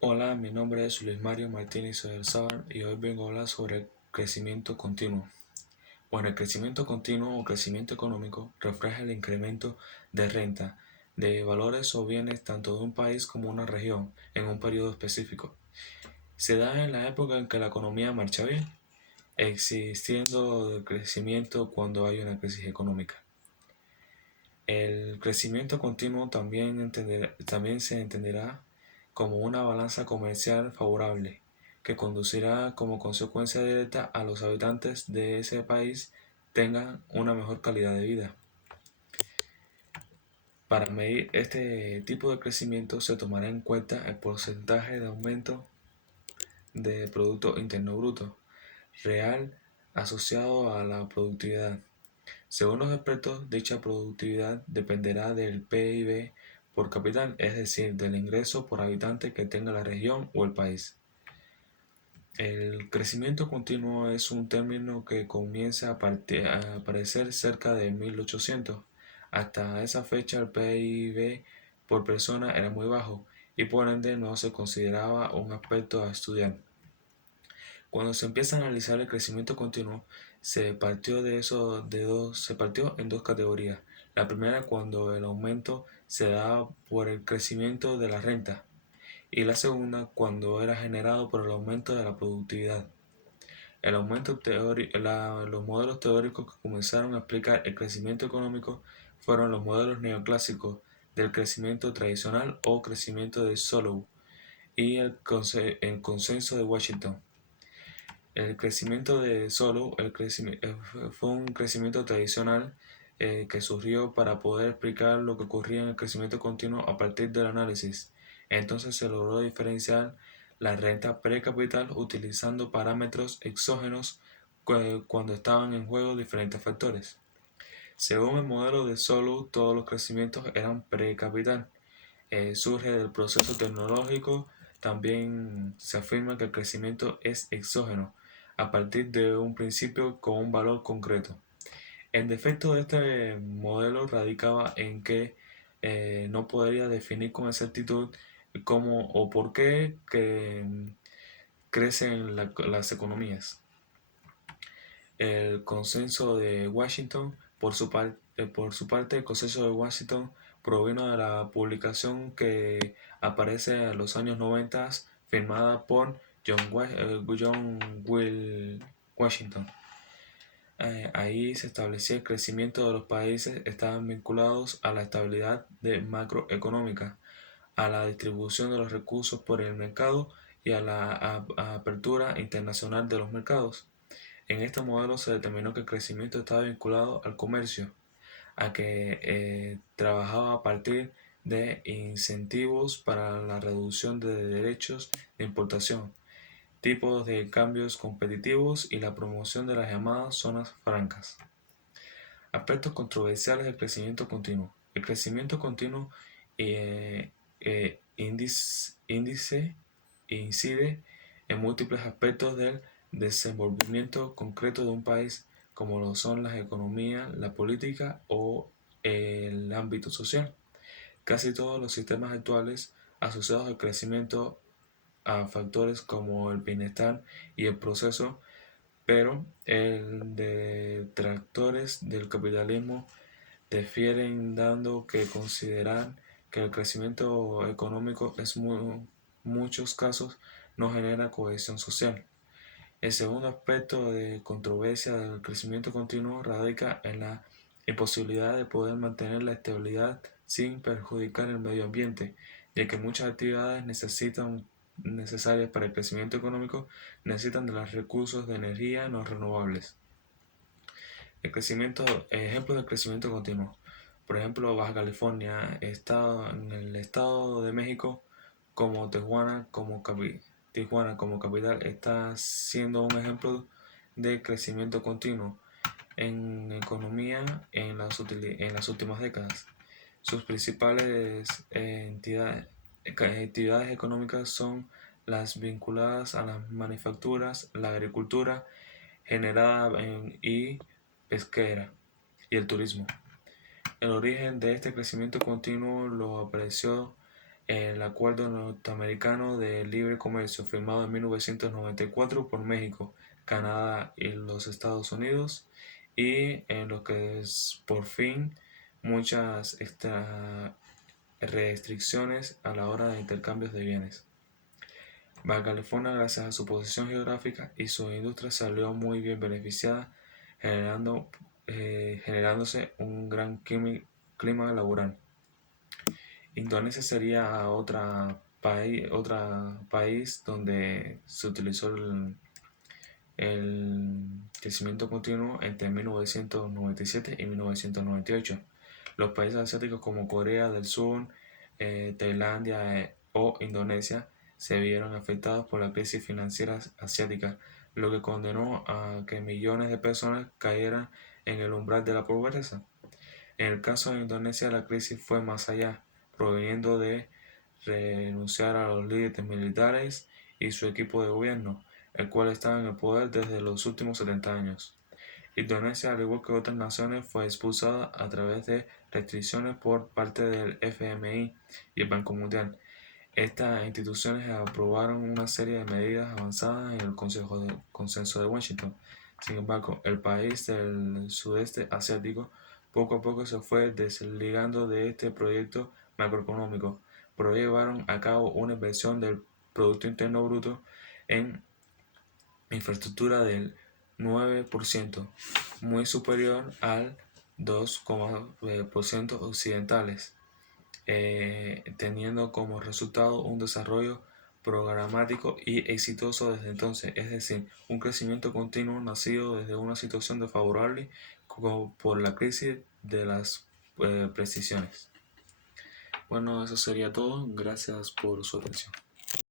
Hola, mi nombre es Luis Mario Martínez Oyarzabal y hoy vengo a hablar sobre el crecimiento continuo. Bueno, el crecimiento continuo o crecimiento económico refleja el incremento de renta, de valores o bienes tanto de un país como una región en un periodo específico. Se da en la época en que la economía marcha bien, existiendo el crecimiento cuando hay una crisis económica. El crecimiento continuo también se entenderá como una balanza comercial favorable, que conducirá como consecuencia directa a los habitantes de ese país tengan una mejor calidad de vida. Para medir este tipo de crecimiento se tomará en cuenta el porcentaje de aumento de Producto Interno Bruto real asociado a la productividad. Según los expertos, dicha productividad dependerá del PIB por capital, es decir, del ingreso por habitante que tenga la región o el país. El crecimiento continuo es un término que comienza a aparecer cerca de 1800. Hasta esa fecha el PIB por persona era muy bajo y por ende no se consideraba un aspecto a estudiar. Cuando se empieza a analizar el crecimiento continuo, se partió en dos categorías. La primera cuando el aumento se da por el crecimiento de la renta y la segunda cuando era generado por el aumento de la productividad. Los modelos teóricos que comenzaron a explicar el crecimiento económico fueron los modelos neoclásicos del crecimiento tradicional o crecimiento de Solow y el consenso de Washington. El crecimiento de Solow fue un crecimiento tradicional que surgió para poder explicar lo que ocurría en el crecimiento continuo a partir del análisis. Entonces se logró diferenciar la renta per capital utilizando parámetros exógenos cuando estaban en juego diferentes factores. Según el modelo de Solow, todos los crecimientos eran pre-capital. Surge del proceso tecnológico. También se afirma que el crecimiento es exógeno, a partir de un principio con un valor concreto. El defecto de este modelo radicaba en que no podría definir con exactitud cómo o por qué crecen las economías. El consenso de Washington, por su parte, el consenso de Washington provino de la publicación que aparece en los años 90 firmada por John Will Washington. Ahí se establecía el crecimiento de los países estaban vinculados a la estabilidad macroeconómica, a la distribución de los recursos por el mercado y a la apertura internacional de los mercados. En este modelo se determinó que el crecimiento estaba vinculado al comercio, a que trabajaba a partir de incentivos para la reducción de derechos de importación, tipos de cambios competitivos y la promoción de las llamadas zonas francas. Aspectos controversiales del crecimiento continuo. El crecimiento continuo eh, incide en múltiples aspectos del desenvolvimiento concreto de un país, como lo son las economías, la política o el ámbito social. Casi todos los sistemas actuales asociados al crecimiento a factores como el bienestar y el progreso, pero el detractores del capitalismo difieren dando que consideran que el crecimiento económico en muchos casos no genera cohesión social. El segundo aspecto de controversia del crecimiento continuo radica en la imposibilidad de poder mantener la estabilidad sin perjudicar el medio ambiente, ya que muchas actividades necesarias para el crecimiento económico necesitan de los recursos de energía no renovables. Ejemplos de crecimiento continuo. Por ejemplo, Baja California, en el Estado de México, como Tijuana como capital, está siendo un ejemplo de crecimiento continuo en economía en las últimas décadas. Sus principales actividades económicas son las vinculadas a las manufacturas, la agricultura y pesquera y el turismo. El origen de este crecimiento continuo lo apareció El Acuerdo Norteamericano de Libre Comercio firmado en 1994 por México, Canadá y los Estados Unidos, y en lo que es por fin muchas restricciones a la hora de intercambios de bienes. Baja California, gracias a su posición geográfica y su industria, salió muy bien beneficiada, generándose un gran clima laboral. Indonesia sería otro país donde se utilizó el crecimiento continuo entre 1997 y 1998. Los países asiáticos como Corea del Sur, Tailandia o Indonesia se vieron afectados por la crisis financiera asiática, lo que condenó a que millones de personas cayeran en el umbral de la pobreza. En el caso de Indonesia, la crisis fue más allá, proveniendo de renunciar a los líderes militares y su equipo de gobierno, el cual estaba en el poder desde los últimos 70 años. Indonesia, al igual que otras naciones, fue expulsada a través de restricciones por parte del FMI y el Banco Mundial. Estas instituciones aprobaron una serie de medidas avanzadas en el Consenso de Washington. Sin embargo, el país del sudeste asiático poco a poco se fue desligando de este proyecto macroeconómico, pero llevaron a cabo una inversión del Producto Interno Bruto en infraestructura del 9%, muy superior al 2% occidentales, teniendo como resultado un desarrollo programático y exitoso desde entonces, es decir, un crecimiento continuo nacido desde una situación desfavorable por la crisis de las precisiones. Bueno, eso sería todo. Gracias por su atención.